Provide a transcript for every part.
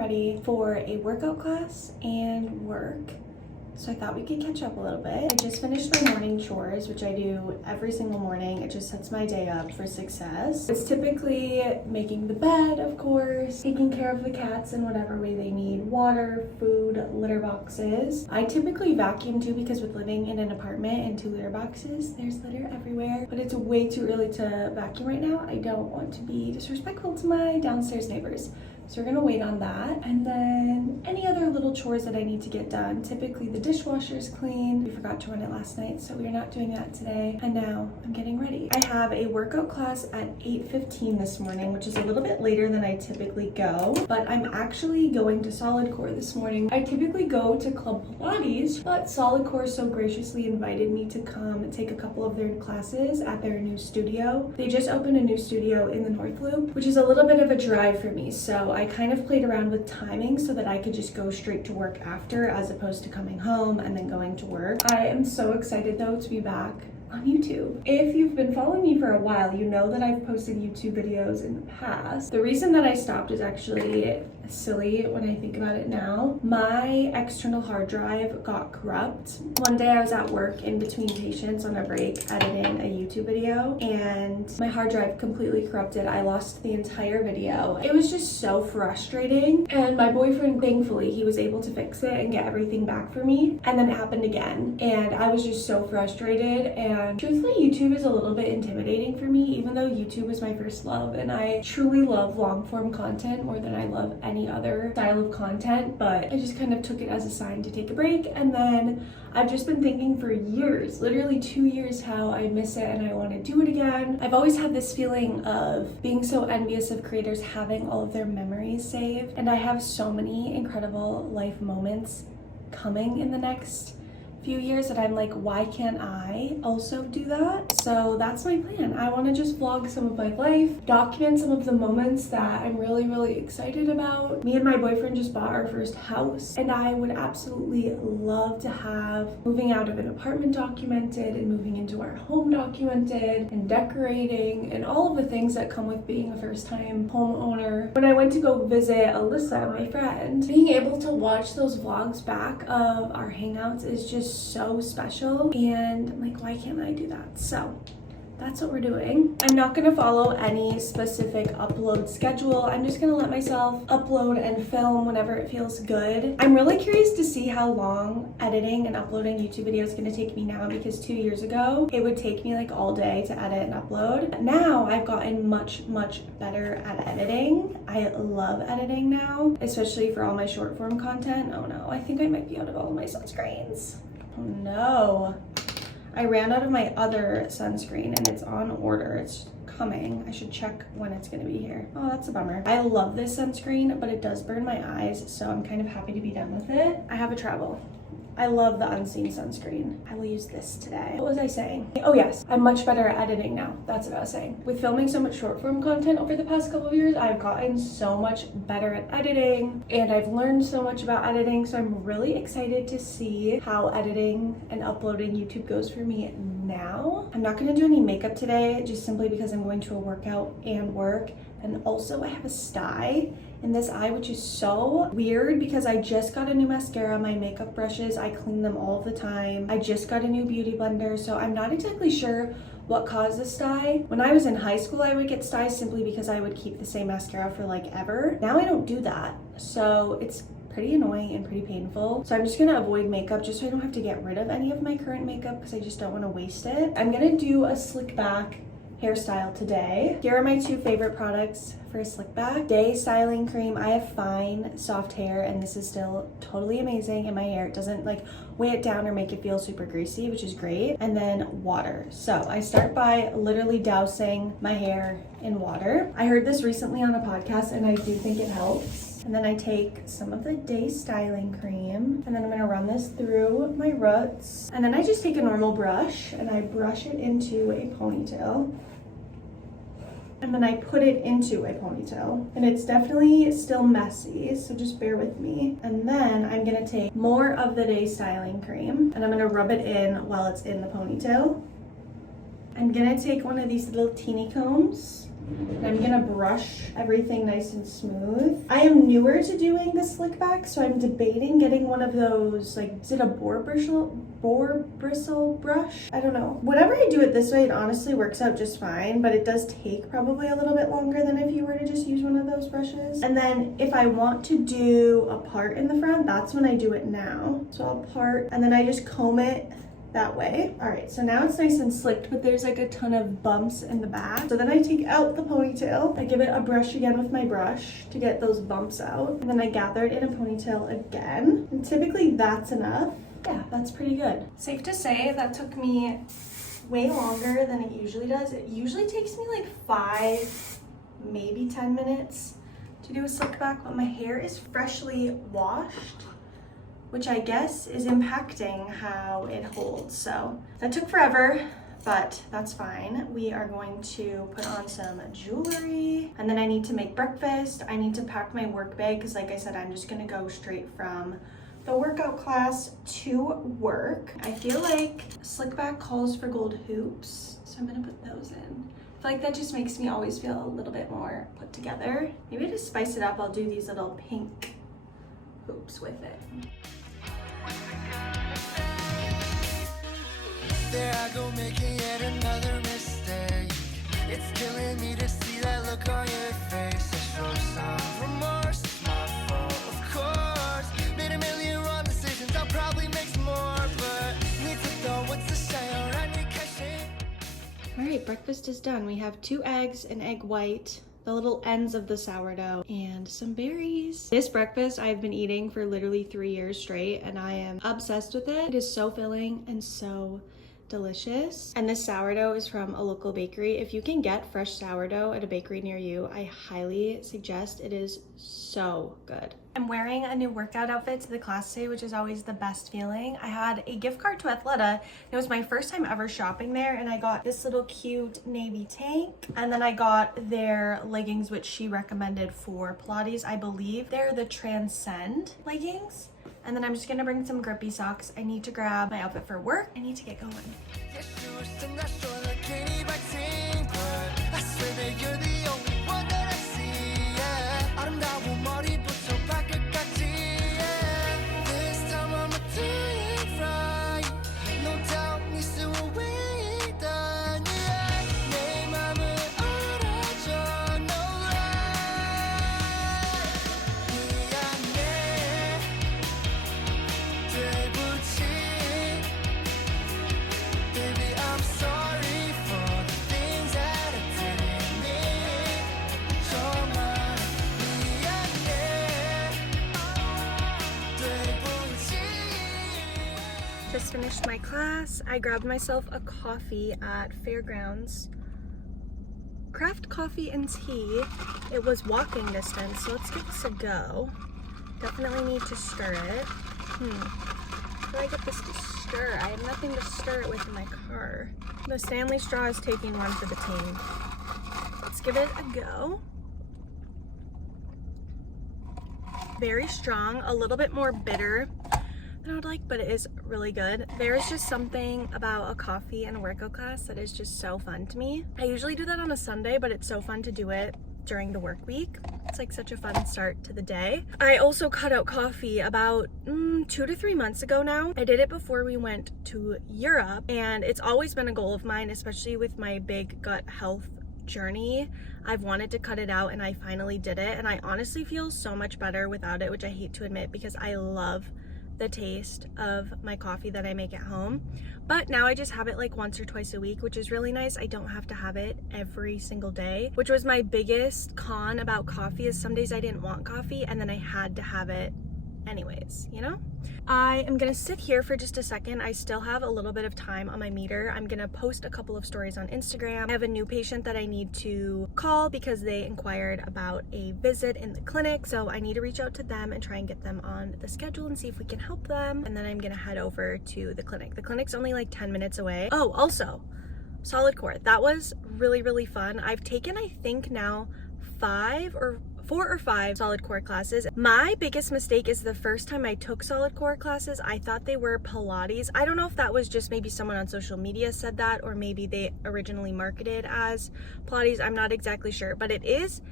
ready for a workout class and work. So I thought we could catch up a little bit. I just finished my morning chores, which I do every single morning. It just sets my day up for success. It's typically making the bed, of course, taking care of the cats in whatever way they need, water, food, litter boxes. I typically vacuum too because with living in an apartment and 2 litter boxes, there's litter everywhere. But it's way too early to vacuum right now. I don't want to be disrespectful to my downstairs neighbors. So we're gonna wait on that. And then any other little chores that I need to get done. Typically the dishwasher's clean. We forgot to run it last night, so we're not doing that today. And now I'm getting ready. I have a workout class at 8:15 this morning, which is a little bit later than I typically go, but I'm actually going to Solidcore this morning. I typically go to Club Pilates, but Solidcore so graciously invited me to come and take a couple of their classes at their new studio. They just opened a new studio in the North Loop, which is a little bit of a drive for me, so I kind of played around with timing so that I could just go straight to work after as opposed to coming home and then going to work. I am so excited though to be back on YouTube. If you've been following me for a while, you know that I've posted YouTube videos in the past. The reason that I stopped is actually silly when I think about it now. My external hard drive got corrupt. One day I was at work in between patients on a break editing a YouTube video and my hard drive completely corrupted. I lost the entire video. It was just so frustrating, and my boyfriend, thankfully, he was able to fix it and get everything back for me, and then it happened again and I was just so frustrated. And truthfully, YouTube is a little bit intimidating for me, even though YouTube was my first love and I truly love long form content more than I love any other style of content. But I just kind of took it as a sign to take a break, and then I've just been thinking for years, literally 2 years, how I miss it and I want to do it again. I've always had this feeling of being so envious of creators having all of their memories saved, and I have so many incredible life moments coming in the next few years that I'm like, why can't I also do that? So that's my plan. I want to just vlog some of my life, document some of the moments that I'm really excited about. Me and my boyfriend just bought our first house, and I would absolutely love to have moving out of an apartment documented and moving into our home documented and decorating and all of the things that come with being a first-time homeowner. When I went to go visit Alyssa, my friend, being able to watch those vlogs back of our hangouts is just so special, and I'm like, why can't I do that? So that's what we're doing. I'm not gonna follow any specific upload schedule. I'm just gonna let myself upload and film whenever it feels good. I'm really curious to see how long editing and uploading YouTube videos is gonna take me now, because 2 years ago, it would take me like all day to edit and upload. Now I've gotten much better at editing. I love editing now, especially for all my short form content. Oh no, I think I might be out of all of my sunscreens. Oh no. I ran out of my other sunscreen and it's on order. It's coming. I should check when it's gonna be here. Oh, that's a bummer. I love this sunscreen, but it does burn my eyes, so I'm kind of happy to be done with it. I have a travel. I love the unseen sunscreen. I will use this today. What was I saying? Oh yes, I'm much better at editing now. That's what I was saying. With filming so much short form content over the past couple of years, I've gotten so much better at editing, and I've learned so much about editing, so I'm really excited to see how editing and uploading YouTube goes for me now. I'm not gonna do any makeup today, just simply because I'm going to a workout and work, and also I have a sty in this eye, which is so weird because I just got a new mascara. My makeup brushes, I clean them all the time. I just got a new beauty blender, so I'm not exactly sure what caused the sty. When I was in high school, I would get styes simply because I would keep the same mascara for like ever. Now I don't do that, so it's pretty annoying and pretty painful. So I'm just gonna avoid makeup just so I don't have to get rid of any of my current makeup because I just don't want to waste it. I'm gonna do a Slickback hairstyle today. Here are my 2 favorite products for Slickback. Day styling cream. I have fine, soft hair, and this is still totally amazing in my hair. It doesn't like weigh it down or make it feel super greasy, which is great. And then water. So I start by literally dousing my hair in water. I heard this recently on a podcast and I do think it helps. And then I take some of the day styling cream, and then I'm gonna run this through my roots. And then I just take a normal brush and I brush it into a ponytail. And then I put it into a ponytail, and it's definitely still messy, so just bear with me. And then I'm gonna take more of the day styling cream and I'm gonna rub it in while it's in the ponytail. I'm gonna take one of these little teeny combs And I'm gonna brush everything nice and smooth. I am newer to doing the Slickback, so I'm debating getting one of those, like, is it a boar bristle brush? I don't know. Whenever I do it this way, it honestly works out just fine, but it does take probably a little bit longer than if you were to just use one of those brushes. And then if I want to do a part in the front, that's when I do it now. So I'll part, and then I just comb it that way. All right, so now it's nice and slicked, but there's like a ton of bumps in the back. So then I take out the ponytail. I give it a brush again with my brush to get those bumps out. And then I gather it in a ponytail again. And typically that's enough. Yeah, that's pretty good. Safe to say that took me way longer than it usually does. It usually takes me like 5, maybe 10 minutes to do a slick back, but my hair is freshly washed, which I guess is impacting how it holds. So that took forever, but that's fine. We are going to put on some jewelry, and then I need to make breakfast. I need to pack my work bag because, like I said, I'm just gonna go straight from the workout class to work. I feel like Slickback calls for gold hoops, so I'm gonna put those in. I feel like that just makes me always feel a little bit more put together. Maybe to spice it up, I'll do these little pink hoops with it. There I go making yet another mistake. It's killing me to see that look on your face. I show some remorse, it's my fault, of course. Made a million wrong decisions, I'll probably make some more, but need to know what's the say or I need cashing. All right, breakfast is done. We have 2 eggs, an egg white, the little ends of the sourdough, and some berries. This breakfast I've been eating for literally 3 years straight, and I am obsessed with it. It is so filling and so delicious. And this sourdough is from a local bakery. If you can get fresh sourdough at a bakery near you, I highly suggest. It is so good. I'm wearing a new workout outfit to the class today, which is always the best feeling. I had a gift card to Athleta. It was my first time ever shopping there, and I got this little cute navy tank, and then I got their leggings, which she recommended for Pilates. I believe they're the Transcend leggings. And then I'm just gonna bring some grippy socks. I need to grab my outfit for work. I need to get going. Just finished my class. I grabbed myself a coffee at Fairgrounds. Craft coffee and tea. It was walking distance, so let's give this a go. Definitely need to stir it. How do I get this to stir? I have nothing to stir it with in my car. The Stanley straw is taking one for the team. Let's give it a go. Very strong, a little bit more bitter than I would like, but it is really good. There is just something about a coffee and a workout class that is just so fun to me. I usually do that on a Sunday, but it's so fun to do it during the work week. It's like such a fun start to the day. I also cut out coffee about 2 to 3 months ago now. I did it before we went to Europe, and it's always been a goal of mine, especially with my big gut health journey. I've wanted to cut it out, and I finally did it, and I honestly feel so much better without it, which I hate to admit because I love the taste of my coffee that I make at home. But now I just have it like once or twice a week, which is really nice. I don't have to have it every single day, which was my biggest con about coffee, is some days I didn't want coffee and then I had to have it anyways, you know? I am gonna sit here for just a second. I still have a little bit of time on my meter. I'm gonna post a couple of stories on Instagram. I have a new patient that I need to call because they inquired about a visit in the clinic, so I need to reach out to them and try and get them on the schedule and see if we can help them. And then I'm gonna head over to the clinic. The clinic's only like 10 minutes away. Oh, also, Solidcore. That was really, really fun. I've taken, I think now, 4 or 5 Solidcore classes. My biggest mistake is the first time I took Solidcore classes, I thought they were Pilates. I don't know if that was just maybe someone on social media said that, or maybe they originally marketed as Pilates. I'm not exactly sure, but it is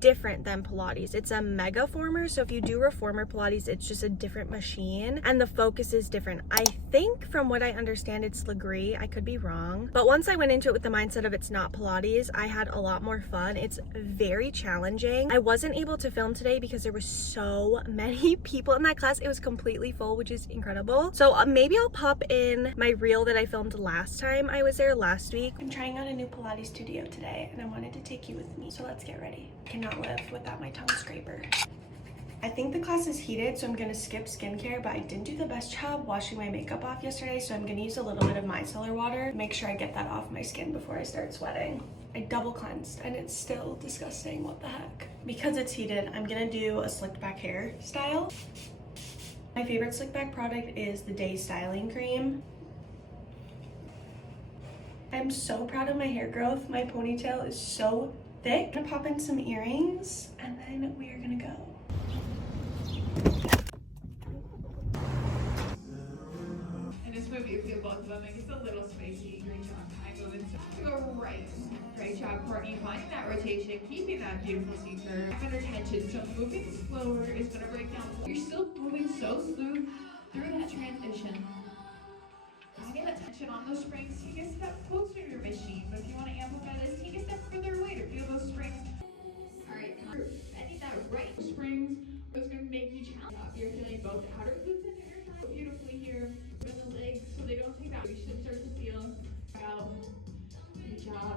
different than Pilates. It's a mega former, so if you do reformer Pilates, it's just a different machine and the focus is different. I think from what I understand it's Legree. I could be wrong, but once I went into it with the mindset of it's not Pilates, I had a lot more fun. It's very challenging. I wasn't able to film today because there were so many people in that class. It was completely full, which is incredible. So maybe I'll pop in my reel that I filmed last time I was there last week. I'm trying out a new Pilates studio today and I wanted to take you with me, so let's get ready. Cannot live without my tongue scraper. I think the class is heated, so I'm gonna skip skincare, but I didn't do the best job washing my makeup off yesterday, so I'm gonna use a little bit of micellar water. Make sure I get that off my skin before I start sweating. I double cleansed and it's still disgusting, what the heck. Because it's heated, I'm gonna do a slicked back hairstyle. My favorite Slickback product is the Day Styling Cream. I'm so proud of my hair growth. My ponytail is so thick. I'm gonna pop in some earrings and then we are gonna go. In this movie, you feel both of them. Like it's a little spicy. Great job. Eye movements. Go right. Great job, Courtney. Finding that rotation, keeping that beautiful seeker under tension. So moving slower is gonna break down. You're still moving so smooth through that transition. Finding that tension on those springs. Take a step closer to your machine. But if you want to amplify this, take a step further away to feel those springs. All right, bending that right springs is going to make you challenge. You're feeling both the outer glutes and inner thighs beautifully here. Bend the legs so they don't take that. You should start to feel out. Good job.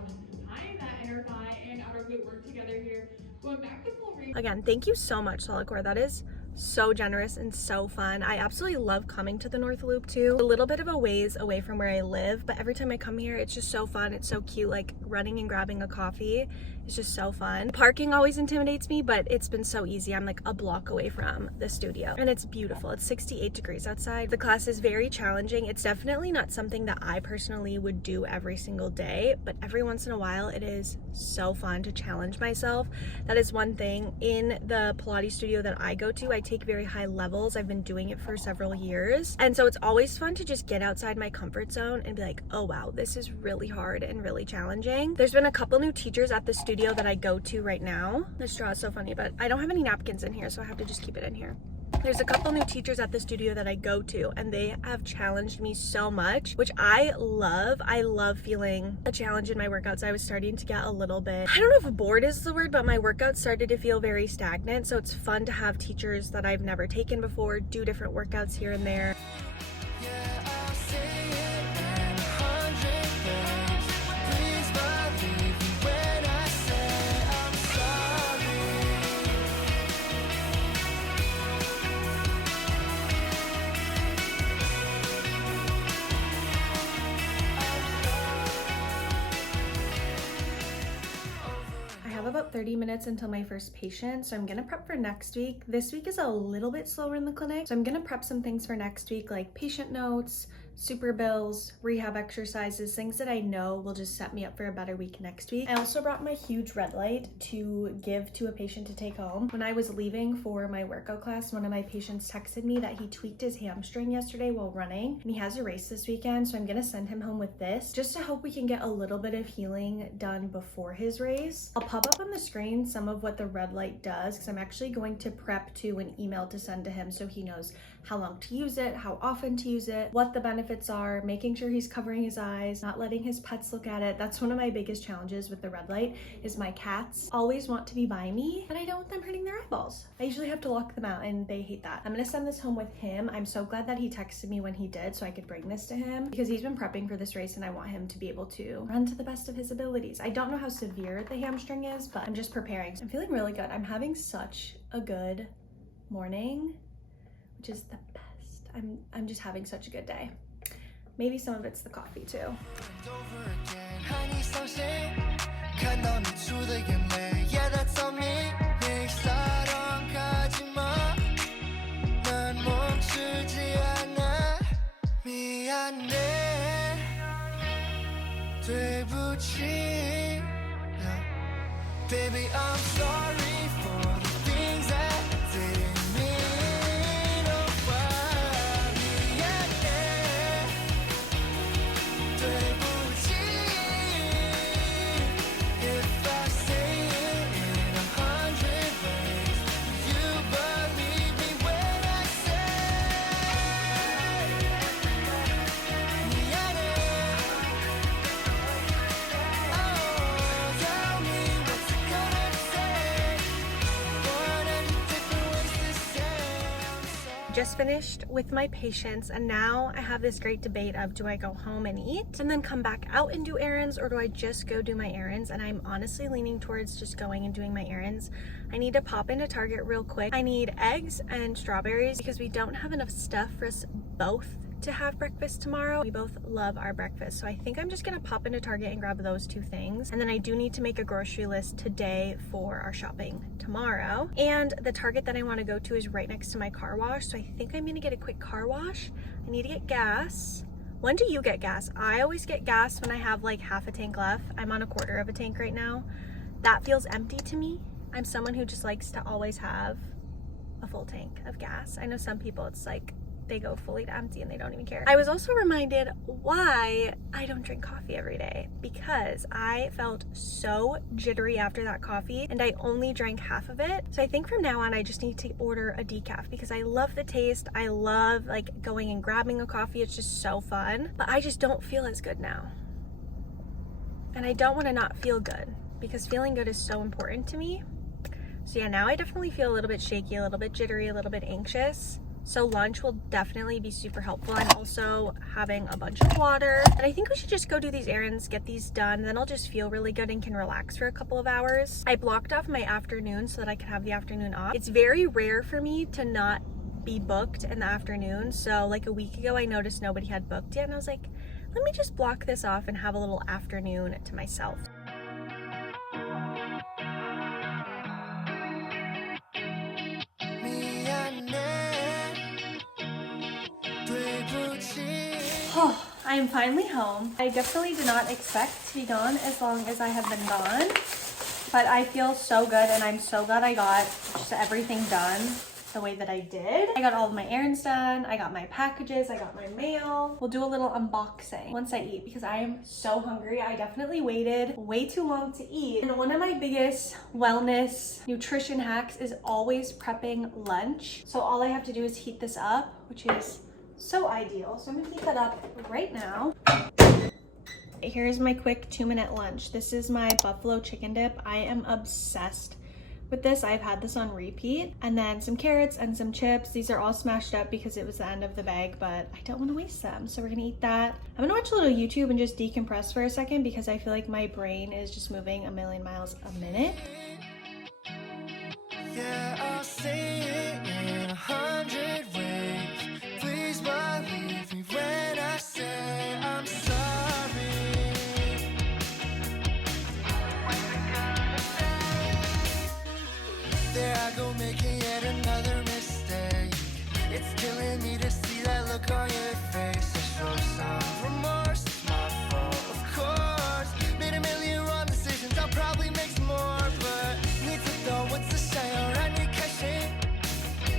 Tying that inner thigh and outer glute work together here. Going back to full range. Again, thank you so much, Solidcore. That is so generous and so fun. I absolutely love coming to the North Loop too. A little bit of a ways away from where I live, but every time I come here, it's just so fun. It's so cute, like running and grabbing a coffee. It's just so fun. Parking always intimidates me, but it's been so easy. I'm like a block away from the studio and it's beautiful. It's 68 degrees outside. The class is very challenging. It's definitely not something that I personally would do every single day, but every once in a while it is so fun to challenge myself. That is one thing. In the Pilates studio that I go to, I take very high levels. I've been doing it for several years. And so it's always fun to just get outside my comfort zone and be like, oh wow, this is really hard and really challenging. There's been a couple new teachers at the studio that I go to right now. This straw is so funny, but I don't have any napkins in here, so I have to just keep it in here. There's a couple new teachers at the studio that I go to and they have challenged me so much, which I love. I love feeling a challenge in my workouts. I was starting to get a little bit, I don't know if bored is the word, but my workouts started to feel very stagnant. So it's fun to have teachers that I've never taken before do different workouts here and there. Yeah, I'll say it in 100 ways. Please believe me when I say I'm sorry. I have about 30 minutes until my first patient, so I'm gonna prep for next week. This week is a little bit slower in the clinic, so I'm gonna prep some things for next week, like patient notes, super bills, rehab exercises, things that I know will just set me up for a better week next week. I also brought my huge red light to give to a patient to take home. When I was leaving for my workout class, one of my patients texted me that he tweaked his hamstring yesterday while running, and he has a race this weekend, so I'm gonna send him home with this, just to hope we can get a little bit of healing done before his race. I'll pop up on the screen some of what the red light does, because I'm actually going to prep to an email to send to him so he knows how long to use it, how often to use it, what the benefits are, making sure he's covering his eyes, not letting his pets look at it. That's one of my biggest challenges with the red light, is my cats always want to be by me, but I don't want them hurting their eyeballs. I usually have to lock them out and they hate that. I'm gonna send this home with him. I'm so glad that he texted me when he did so I could bring this to him, because he's been prepping for this race and I want him to be able to run to the best of his abilities. I don't know how severe the hamstring is, but I'm just preparing. I'm feeling really good. I'm having such a good morning, which is the best. I'm just having such a good day. Maybe some of it's the coffee too. Baby, I'm sorry for just finished with my patients and now I have this great debate of, do I go home and eat and then come back out and do errands, or do I just go do my errands? And I'm honestly leaning towards just going and doing my errands. I need to pop into Target real quick. I need eggs and strawberries because we don't have enough stuff for us both to have breakfast tomorrow. We both love our breakfast, so I think I'm just gonna pop into Target and grab those two things. And then I do need to make a grocery list today for our shopping tomorrow. And the Target that I want to go to is right next to my car wash, so I think I'm gonna get a quick car wash. I need to get gas. When do you get gas? I always get gas when I have like half a tank left. I'm on a quarter of a tank right now. That feels empty to me. I'm someone who just likes to always have a full tank of gas. I know some people, it's like they go fully to empty and they don't even care. I was also reminded why I don't drink coffee every day, because I felt so jittery after that coffee and I only drank half of it. So I think from now on I just need to order a decaf because I love the taste. I love like going and grabbing a coffee. It's just so fun, but I just don't feel as good now. And I don't want to not feel good because feeling good is so important to me. So yeah, now I definitely feel a little bit shaky, a little bit jittery, a little bit anxious. So lunch will definitely be super helpful. I'm also having a bunch of water. And I think we should just go do these errands, get these done, then I'll just feel really good and can relax for a couple of hours. I blocked off my afternoon so that I could have the afternoon off. It's very rare for me to not be booked in the afternoon. So like a week ago, I noticed nobody had booked yet and I was like, let me just block this off and have a little afternoon to myself. Oh, I am finally home. I definitely did not expect to be gone as long as I have been gone, but I feel so good and I'm so glad I got just everything done the way that I did. I got all of my errands done, I got my packages, I got my mail. We'll do a little unboxing once I eat because I am so hungry. I definitely waited way too long to eat. And one of my biggest wellness nutrition hacks is always prepping lunch. So all I have to do is heat this up, which is so ideal. So I'm gonna heat that up right now. Here's my quick 2-minute lunch. This is my buffalo chicken dip. I am obsessed with this. I've had this on repeat. And then some carrots and some chips. These are all smashed up because it was the end of the bag, but I don't want to waste them. So we're gonna eat that. I'm gonna watch a little YouTube and just decompress for a second because I feel like my brain is just moving a million miles a minute. Yeah, I'll say it in 100 ways. Please believe me when I say I'm sorry. There I go making yet another mistake. It's killing me to see that look on your face. I show some remorse, it's my fault, of course. Made a million wrong decisions, I'll probably make some more, but need to know what's the shy or I need caching.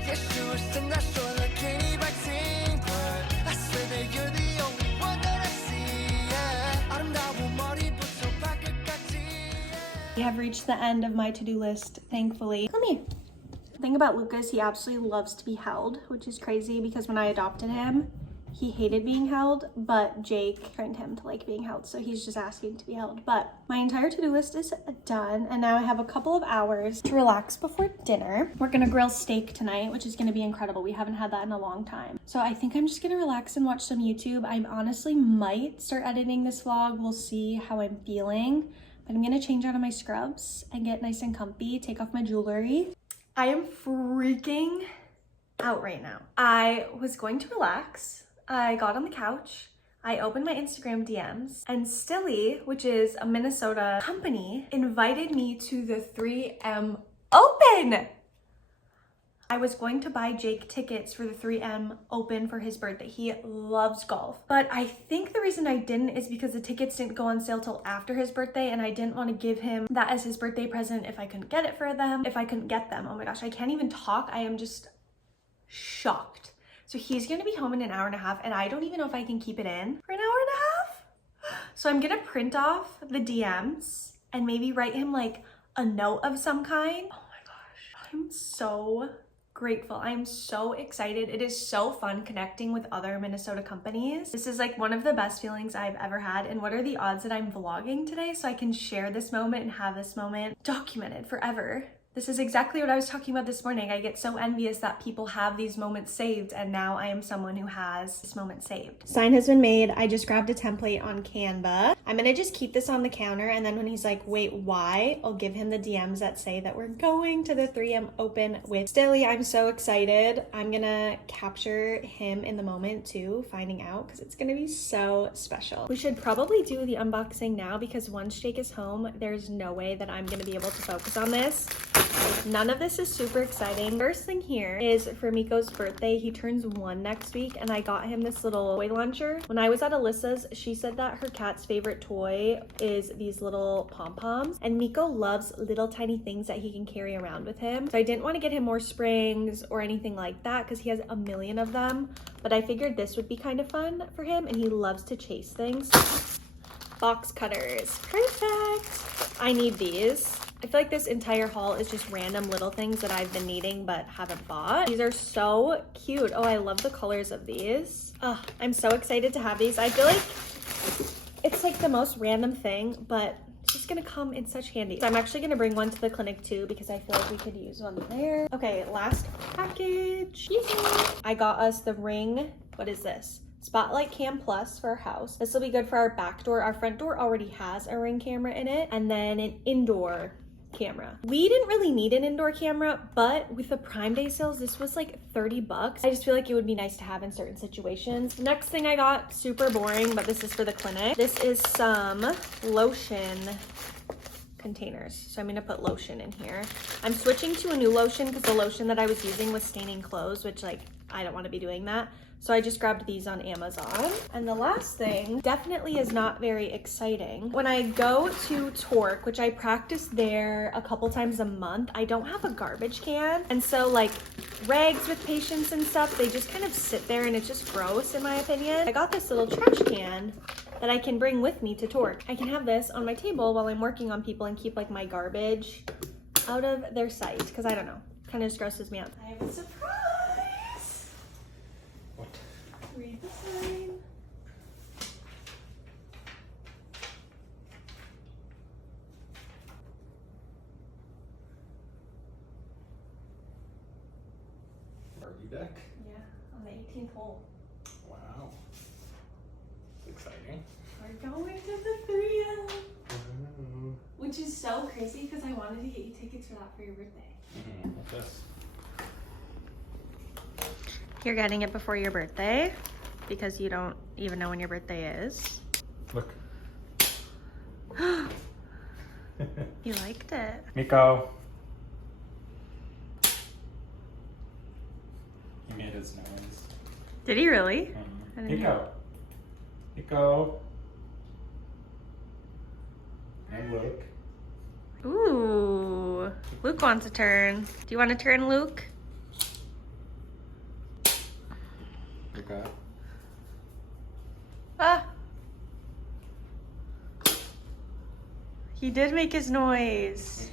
Yes, sure, still not sure like anybody, but I swear that you're the only one that I see. Yeah, 아름다운 머리 붙여 발끝까지. We have reached the end of my to-do list, thankfully. Come here. The thing about Lucas, he absolutely loves to be held, which is crazy because when I adopted him, he hated being held, but Jake trained him to like being held, so he's just asking to be held. But my entire to-do list is done, and now I have a couple of hours to relax before dinner. We're gonna grill steak tonight, which is gonna be incredible. We haven't had that in a long time. So I think I'm just gonna relax and watch some YouTube. I honestly might start editing this vlog. We'll see how I'm feeling. But I'm gonna change out of my scrubs and get nice and comfy, take off my jewelry. I am freaking out right now. I was going to relax. I got on the couch, I opened my Instagram DMs, and Stilly, which is a Minnesota company, invited me to the 3M Open. I was going to buy Jake tickets for the 3M Open for his birthday. He loves golf. But I think the reason I didn't is because the tickets didn't go on sale till after his birthday, and I didn't want to give him that as his birthday present if I couldn't get it for them, if I couldn't get them. Oh my gosh, I can't even talk. I am just shocked. So he's gonna be home in an hour and a half, and I don't even know if I can keep it in for an hour and a half. So I'm gonna print off the DMs and maybe write him like a note of some kind. Oh my gosh, I'm so grateful. I'm so excited. It is so fun connecting with other Minnesota companies. This is like one of the best feelings I've ever had. And what are the odds that I'm vlogging today so I can share this moment and have this moment documented forever? This is exactly what I was talking about this morning. I get so envious that people have these moments saved, and now I am someone who has this moment saved. Sign has been made. I just grabbed a template on Canva. I'm gonna just keep this on the counter, and then when he's like, wait, why? I'll give him the DMs that say that we're going to the 3M Open with Stilly. I'm so excited. I'm gonna capture him in the moment too, finding out, because it's gonna be so special. We should probably do the unboxing now, because once Jake is home, there's no way that I'm gonna be able to focus on this. None of this is super exciting. First thing here is for Miko's birthday. He turns 1 next week, and I got him this little toy launcher. When I was at Alyssa's, she said that her cat's favorite toy is these little pom-poms, and Miko loves little tiny things that he can carry around with him. So I didn't want to get him more springs or anything like that because he has a million of them, but I figured this would be kind of fun for him, and he loves to chase things. Box cutters, perfect. I need these. I feel like this entire haul is just random little things that I've been needing but haven't bought. These are so cute. Oh, I love the colors of these. I'm so excited to have these. I feel like it's like the most random thing, but it's just gonna come in such handy. So I'm actually gonna bring one to the clinic too, because I feel like we could use one there. Okay, last package. I got us the Ring. What is this? Spotlight Cam Plus for our house. This will be good for our back door. Our front door already has a Ring camera in it, and then an indoor camera. We didn't really need an indoor camera, but with the Prime Day sales, this was like 30 bucks. I just feel like it would be nice to have in certain situations. Next thing I got, super boring, but this is for the clinic. This is some lotion containers. So I'm gonna put lotion in here. I'm switching to a new lotion because the lotion that I was using was staining clothes, which like, I don't want to be doing that. So I just grabbed these on Amazon. And the last thing definitely is not very exciting. When I go to Torque, which I practice there a couple times a month, I don't have a garbage can. And so like rags with patients and stuff, they just kind of sit there and it's just gross in my opinion. I got this little trash can that I can bring with me to Torque. I can have this on my table while I'm working on people and keep like my garbage out of their sight. Cause I don't know, kind of just grosses me out. I have a surprise. What? Read the sign. Birdie deck? Yeah, on the 18th hole. Wow. It's exciting. We're going to the 3M. Which is so crazy because I wanted to get you tickets for that for your birthday. What's this? You're getting it before your birthday because you don't even know when your birthday is. Look. You liked it. Miko. He made his nose. Did he really? I didn't Miko. Miko. And Luke. Ooh. Luke wants a turn. Do you want a turn, Luke? Okay. Ah. He did make his noise.